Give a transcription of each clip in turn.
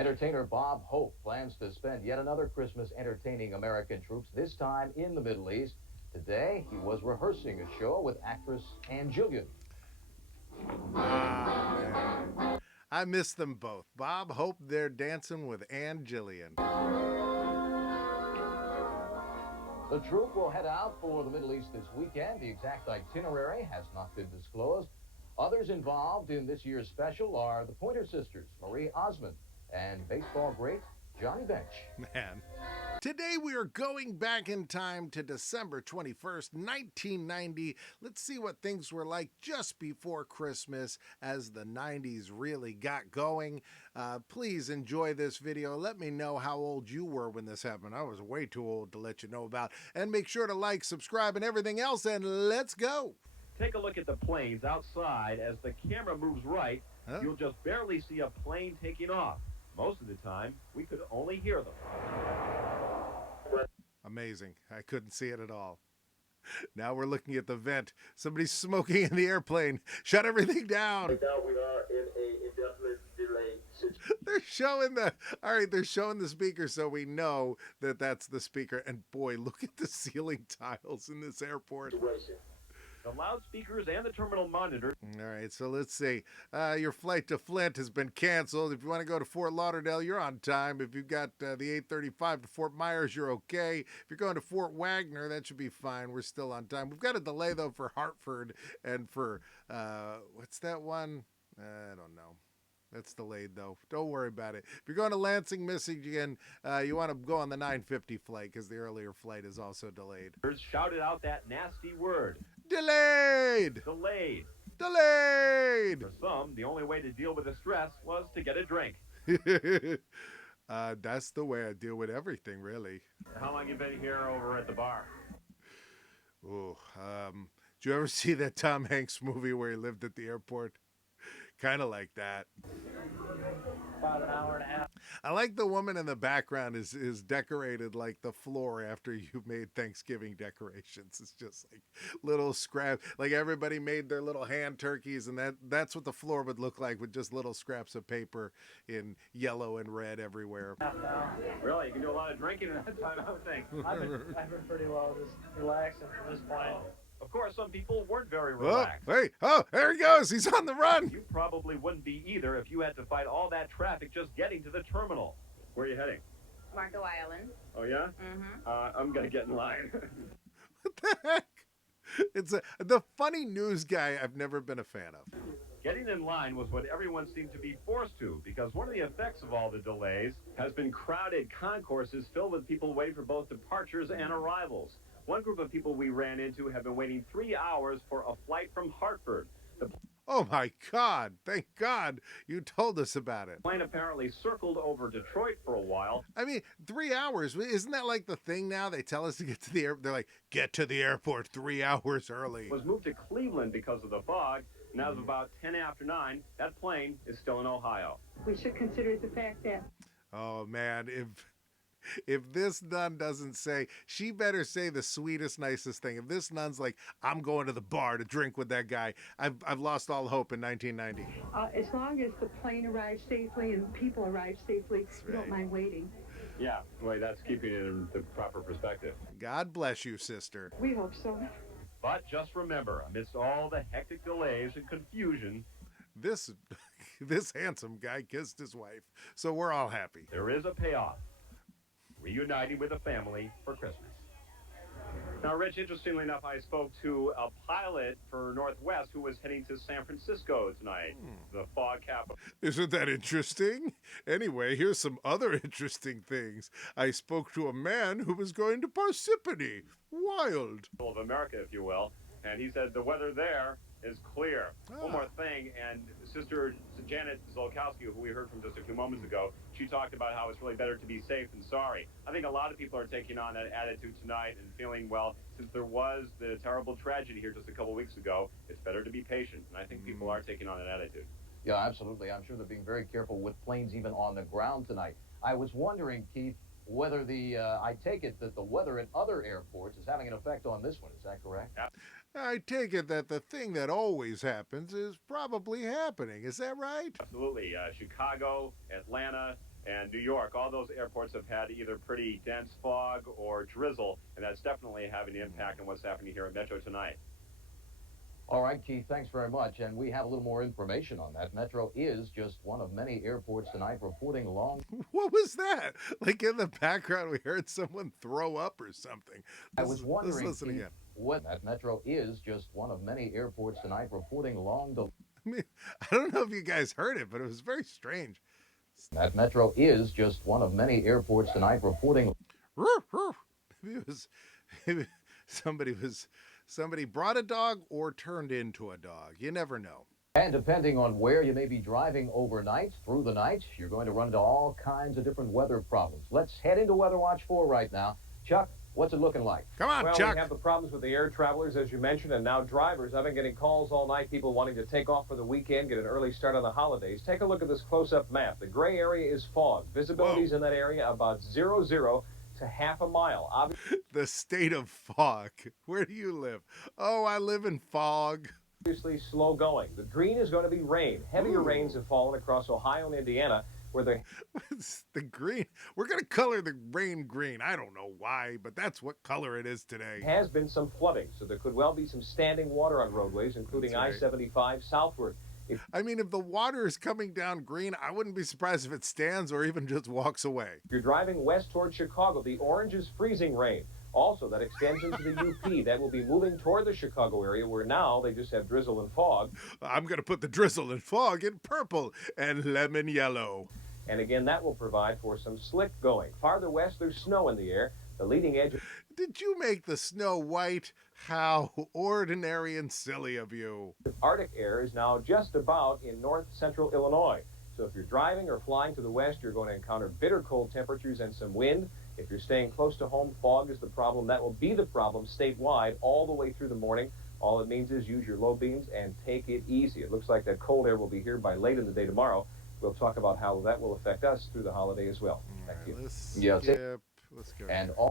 Entertainer Bob Hope plans to spend yet another Christmas entertaining American troops, this time in the Middle East. Today, he was rehearsing a show with actress Ann Jillian. Ah, man. I miss them both. Bob Hope, they're dancing with Ann Jillian. The troop will head out for the Middle East this weekend. The exact itinerary has not been disclosed. Others involved in this year's special are the Pointer Sisters, Marie Osmond, and baseball great Johnny Bench. Man. Today we are going back in time to December 21st, 1990. Let's see what things were like just before Christmas as the 90s really got going. Please enjoy this video. Let me know how old you were when this happened. I was way too old to let you know about. And make sure to like, subscribe, and everything else, and let's go. Take a look at the planes outside. As the camera moves right, you'll just barely see a plane taking off. Most of the time, we could only hear them. Amazing. I couldn't see it at all. Now we're looking at the vent. Somebody's smoking in the airplane. Shut everything down. Right now we are in a indefinite delay situation. They're showing the speaker so we know that that's the speaker. And boy, look at the ceiling tiles in this airport. The loudspeakers and the terminal monitor. All right, so let's see. Your flight to Flint has been canceled. If you want to go to Fort Lauderdale, you're on time. If you've got the 835 to Fort Myers, you're okay. If you're going to Fort Wagner, that should be fine. We're still on time. We've got a delay, though, for Hartford and for, what's that one? I don't know. That's delayed, though. Don't worry about it. If you're going to Lansing, Michigan, you want to go on the 9:50 flight because the earlier flight is also delayed. Shouted out that nasty word. Delayed! Delayed. Delayed! For some, the only way to deal with the stress was to get a drink. That's the way I deal with everything, really. How long you been here over at the bar? Oh, did you ever see that Tom Hanks movie where he lived at the airport? Kind of like that. About an hour and a half. I like the woman in the background is decorated like the floor after you made Thanksgiving decorations. It's just like little scraps. Like everybody made their little hand turkeys, and that's what the floor would look like with just little scraps of paper in yellow and red everywhere. Really? You can do a lot of drinking in that time, I would think. I've been pretty well, just relaxing from this point. Of course, some people weren't very relaxed. There he goes. He's on the run. You probably wouldn't be either if you had to fight all that traffic just getting to the terminal. Where are you heading? Marco Island. Oh, yeah? Mm-hmm. I'm going to get in line. What the heck? It's the funny news guy I've never been a fan of. Getting in line was what everyone seemed to be forced to, because one of the effects of all the delays has been crowded concourses filled with people waiting for both departures and arrivals. One group of people we ran into have been waiting 3 hours for a flight from Hartford. Oh my God, thank God you told us about it. The plane apparently circled over Detroit for a while. I mean, 3 hours, isn't that like the thing now? They tell us to get to the airport. They're like, get to the airport 3 hours early. Was moved to Cleveland because of the fog, and as of about 10 after 9, that plane is still in Ohio. We should consider the fact that... Oh man, if this nun doesn't say, she better say the sweetest, nicest thing. If this nun's like, I'm going to the bar to drink with that guy, I've lost all hope in 1990. As long as the plane arrives safely and people arrive safely, we don't mind waiting. Yeah, well, that's keeping it in the proper perspective. God bless you, sister. We hope so. But just remember, amidst all the hectic delays and confusion, this handsome guy kissed his wife, so we're all happy. There is a payoff. Reuniting with a family for Christmas. Now, Rich, interestingly enough, I spoke to a pilot for Northwest who was heading to San Francisco tonight, the fog capital. Isn't that interesting? Anyway, here's some other interesting things. I spoke to a man who was going to Parsippany. Wild. Of America, if you will. And he said the weather there is clear. One more thing, and Sister Janet Zolkowski, who we heard from just a few moments ago, she talked about how it's really better to be safe than sorry. I think a lot of people are taking on that attitude tonight and feeling, well, since there was the terrible tragedy here just a couple weeks ago, it's better to be patient. And I think people are taking on that attitude. Yeah, absolutely. I'm sure they're being very careful with planes even on the ground tonight. I was wondering, Keith, whether I take it that the weather at other airports is having an effect on this one. Is that correct? I take it that the thing that always happens is probably happening. Is that right? Absolutely. Chicago, Atlanta, and New York. All those airports have had either pretty dense fog or drizzle, and that's definitely having an impact on what's happening here at Metro tonight. All right, Keith, thanks very much. And we have a little more information on that. Metro is just one of many airports tonight reporting long. What was that? Like in the background, we heard someone throw up or something. I was wondering, Let's listen Keith, again. what that Metro is just one of many airports tonight reporting long delays. I mean, I don't know if you guys heard it, but it was very strange. That Metro is just one of many airports tonight reporting. Maybe it was maybe somebody brought a dog or turned into a dog. You never know. And depending on where you may be driving overnight, through the night, you're going to run into all kinds of different weather problems. Let's head into Weather Watch 4 right now. Chuck, what's it looking like? Come on, well, Chuck. we have the problems with the air travelers, as you mentioned, and now drivers. I've been getting calls all night, people wanting to take off for the weekend, get an early start on the holidays. Take a look at this close-up map. The gray area is fog. Visibility's in that area about 0 to half a mile. The state of fog. Where do you live? Oh, I live in fog. Obviously slow going. The green is going to be rain. Heavier rains have fallen across Ohio and Indiana, where the the green. We're going to color the rain green. I don't know why, but that's what color it is today. has been some flooding, so there could well be some standing water on roadways, including That's right. I-75 southward. I mean, if the water is coming down green, I wouldn't be surprised if it stands or even just walks away. If you're driving west toward Chicago, the orange is freezing rain. Also, that extends into the UP. That will be moving toward the Chicago area, where now they just have drizzle and fog. I'm going to put the drizzle and fog in purple and lemon yellow. And again, that will provide for some slick going. Farther west, there's snow in the air. The leading edge of Did you make the snow white? How ordinary and silly of you. Arctic air is now just about in north central Illinois. So if you're driving or flying to the west, you're going to encounter bitter cold temperatures and some wind. If you're staying close to home, fog is the problem. That will be the problem statewide all the way through the morning. All it means is use your low beams and take it easy. It looks like that cold air will be here by late in the day tomorrow. We'll talk about how that will affect us through the holiday as well. Thank you. Let's Yes. skip. Let's go. And all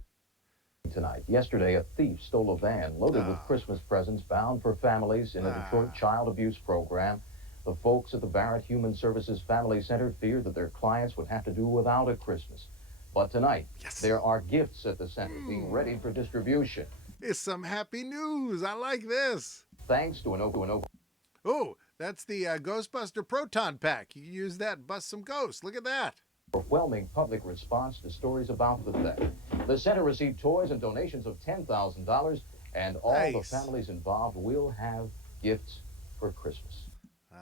tonight. Yesterday, a thief stole a van loaded with Christmas presents bound for families in a Detroit child abuse program. The folks at the Barrett Human Services Family Center feared that their clients would have to do without a Christmas. But tonight, there are gifts at the center being ready for distribution. It's some happy news. I like this. Thanks to an open. Oh, that's the Ghostbuster Proton Pack. You can use that and bust some ghosts. Look at that. Overwhelming public response to stories about the theft. The center received toys and donations of $10,000, and all the Nice. families involved will have gifts for Christmas.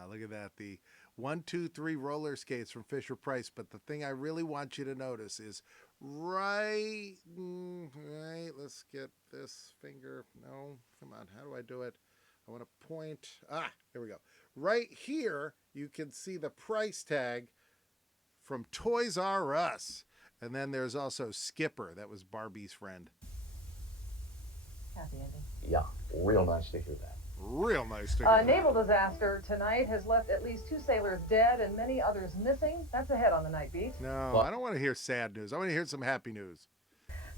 Look at that. The 1, 2, 3 roller skates from Fisher Price. But the thing I really want you to notice is right. Let's get this finger. No, come on. How do I do it? I want to point. There we go. Right here, you can see the price tag from Toys R Us. And then there's also Skipper. That was Barbie's friend. Happy ending. Yeah, real nice to hear that. Real nice to A hear. naval disaster tonight has left at least 2 sailors dead and many others missing. That's ahead on the night beat. No, I don't want to hear sad news. I want to hear some happy news.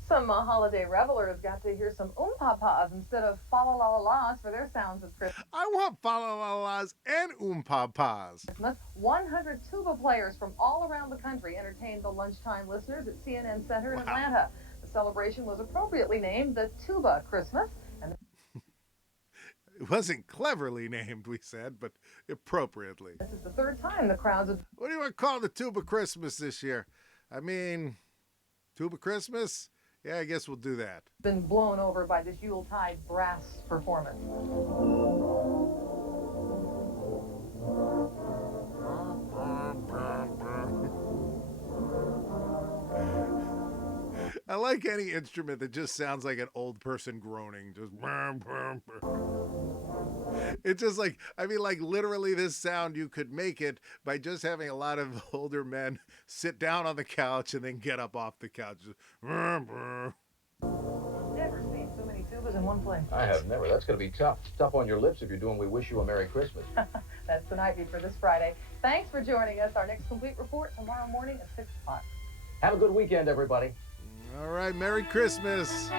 Some holiday revelers got to hear some pa-pas instead of fa-la-la-la-las for their sounds of Christmas. I want fa-la-la-las and pa-pas. 100 tuba players from all around the country entertained the lunchtime listeners at CNN Center in Atlanta. The celebration was appropriately named the Tuba Christmas. And It wasn't cleverly named, we said, but appropriately. this is the 3rd time the crowds have What do you want to call the Tuba Christmas this year? I mean, Tuba Christmas? Yeah, I guess we'll do that. been blown over by this Yuletide brass performance. I like any instrument that just sounds like an old person groaning. Just it's just like, I mean, like literally this sound, you could make it by just having a lot of older men sit down on the couch and then get up off the couch. Just, Never seen so many tubas in one place. I have never. That's going to be tough. Tough on your lips if you're doing We Wish You a Merry Christmas. That's the night beat for this Friday. Thanks for joining us. Our next complete report tomorrow morning at 6 o'clock. Have a good weekend, everybody. all right, Merry Christmas.